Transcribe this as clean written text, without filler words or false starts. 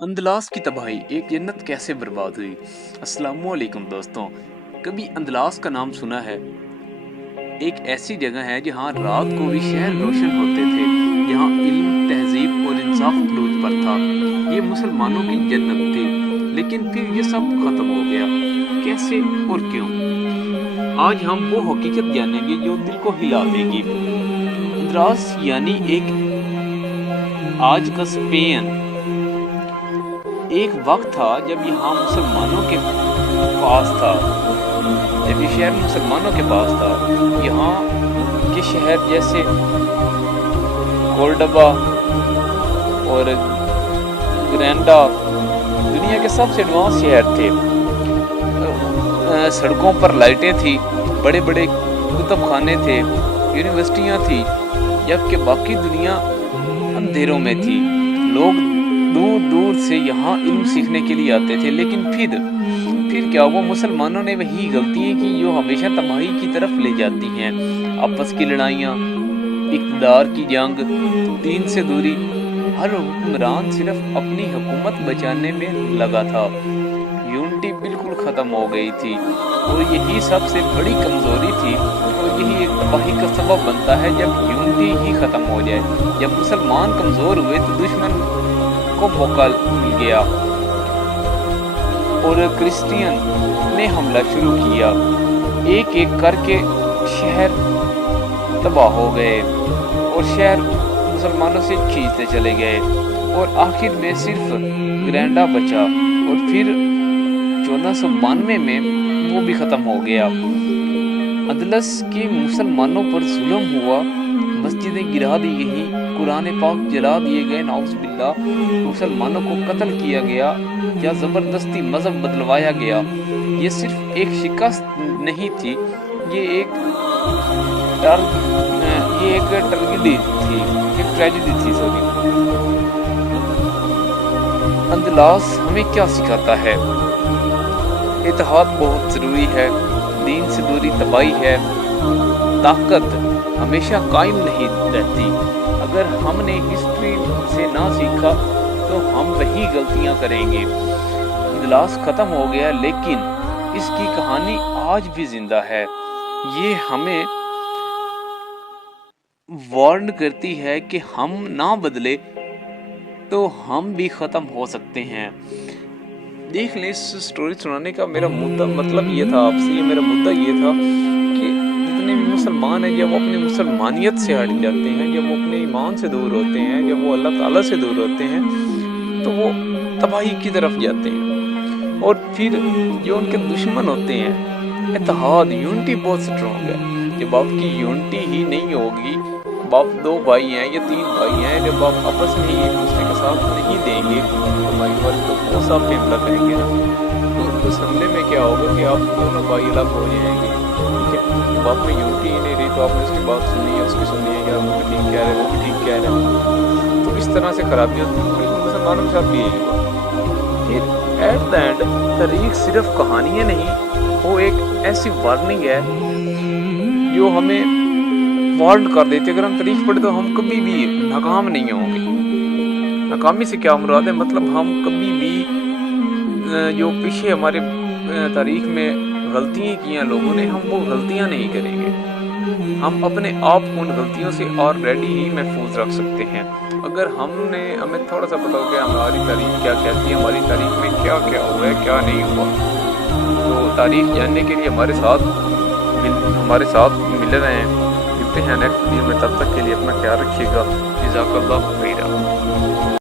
अंदलास की तबाही एक जन्नत कैसे बर्बाद हुई। अस्सलामुअलैकुम दोस्तों, कभी अंदलास का नाम सुना है? एक ऐसी जगह है जहाँ रात को भी शहर रोशन होते थे, जहाँ इल्म, तहजीब और इंसाफ फलूज पर था। ये मुसलमानों की जन्नत थी, लेकिन फिर ये सब खत्म हो गया। कैसे और क्यों? आज हम वो हकीकत जानेंगे जो दिल को हिला देगी। अंदलास यानी एक आज का स्पेन एक वक्त था जब यहाँ मुसलमानों के पास था, जब ये शहर मुसलमानों के पास था। यहाँ के शहर जैसे कोर्डोबा और ग्रेनाडा दुनिया के सबसे एडवांस शहर थे। सड़कों पर लाइटें थी, बड़े बड़े कुतुब खाने थे, यूनिवर्सिटियाँ थी, जबकि बाकी दुनिया अंधेरों में थी। लोग दूर दूर से यहाँ इल्म सीखने के लिए आते थे, लेकिन फिर क्या हुआ? मुसलमानों ने वही गलतियाँ की जो हमेशा तबाही की तरफ ले जाती हैं। आपस की लड़ाइयाँ, इक़्तिदार की जंग, दीन से दूरी। हर हुक्मरान सिर्फ अपनी हुकूमत बचाने में लगा था। यूनिटी बिल्कुल ख़त्म हो गई थी और यही सबसे बड़ी कमज़ोरी थी, और यही एक तबाही का सबब बनता है जब यूनिटी ही ख़त्म हो जाए। जब मुसलमान कमज़ोर हुए तो दुश्मन को मौका मिल गया और क्रिश्चियन ने हमला शुरू किया। एक एक करके शहर तबाह हो गए और शहर मुसलमानों से खींचते चले गए, और आखिर में सिर्फ ग्रेनाडा बचा, और फिर 1492 में वो भी ख़त्म हो गया। अंदलस के मुसलमानों पर जुल्म हुआ, मस्जिदें गिरा दी गई, कुरान पाक जला दिए गए, नाउज़ बिल्लाह। मुसलमानों को कत्ल किया गया या ज़बरदस्ती मज़हब बदलवाया गया। ये सिर्फ एक शिकस्त नहीं थी, ये एक ट्रेजेडी थी। अंदलास हमें क्या सिखाता है? इत्तेहाद बहुत ज़रूरी है, दीन से दूरी तबाही है, ताकत हमेशा कायम नहीं रहती। अगर हमने हिस्ट्री से ना सीखा तो हम वही गलतियां करेंगे। अंदलास ख़त्म हो गया, लेकिन इसकी कहानी आज भी जिंदा है। ये हमें वार्न करती है कि हम ना बदले तो हम भी ख़त्म हो सकते हैं। देख लें, इस स्टोरी सुनाने का मेरा मतलब ये था आपसे, ये मेरा मुद्दा ये था कि जितने भी मुसलमान हैं, जब वो अपनी मुसलमानियत से हट जाते हैं, जब वो अपने ईमान से दूर होते हैं, जब वो अल्लाह ताला से दूर होते हैं, तो वो तबाही की तरफ जाते हैं। और फिर जो उनके दुश्मन होते हैं, इत्तेहाद, यूनिटी बहुत स्ट्रॉन्ग है। जब आपकी यूनिटी ही नहीं होगी, आप 2 भाई हैं या 3 भाई हैं, जब आप आपस में ही एक दूसरे का साथ नहीं देंगे तो भाई वाले तो वो साथ पे हमला करेंगे ना। तो उस हमले में क्या होगा कि आप दोनों भाई अलग हो जाएंगे, ठीक है? जब आप में यूनिटी ही नहीं रही तो आपने उसकी बात सुनी है, उसकी सुनी है, यार वो भी ठीक कह रहे हैं, वो भी ठीक कह रहे हैं, तो इस तरह से खराबी होती है। बिल्कुल मुसलमानों के साथ भी यही हुआ। फिर एट द एंड तारीख सिर्फ कहानियाँ नहीं, वो एक ऐसी वार्निंग है जो हमें वार्न कर देते। अगर हम तारीख पढ़े तो हम कभी भी नाकाम नहीं होंगे। नाकामी से क्या मुराद है? मतलब हम कभी भी जो पीछे हमारे तारीख में गलतियाँ की हैं लोगों ने, हम वो गलतियाँ नहीं करेंगे। हम अपने आप को उन गलतियों से ऑलरेडी ही महफूज रख सकते हैं। अगर हमें थोड़ा सा पता हो गया हमारी तारीख क्या कहती है, हमारी तारीख में क्या क्या हुआ है, क्या नहीं हुआ, तो तारीख जानने के लिए हमारे साथ मिल रहे हैं। मिलते हैं नेक्स्ट वीडियो में, तब तक के लिए अपना ख्याल रखिएगा। जज़ाकल्लाह खैरा।